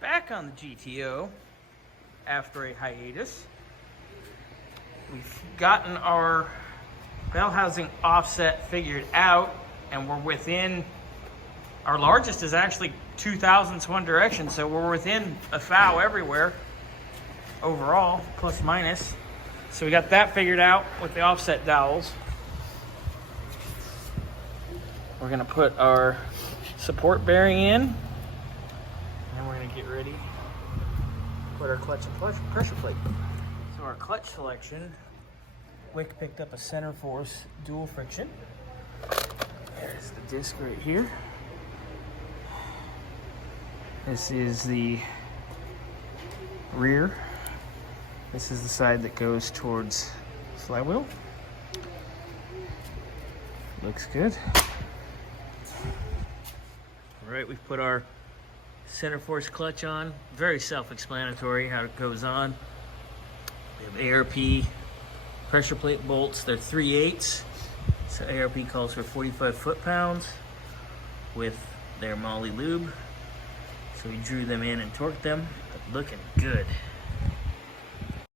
back on the GTO after a hiatus. We've gotten our Bellhousing offset figured out, and we're within, our largest is actually 2 thousandths one direction, so we're within a thou everywhere overall, plus minus. So we got that figured out with the offset dowels. We're gonna put our support bearing in, and we're gonna get ready to put our clutch and pressure plate. So our clutch selection, Wick picked up a Centerforce dual friction. There's the disc right here. This is the rear. This is the side that goes towards flywheel. Looks good. All right, we've put our Centerforce clutch on. Very self-explanatory how it goes on. We have ARP pressure plate bolts. They're 3/8. So ARP calls for 45 foot-pounds with their moly lube. So we drew them in and torqued them, but looking good.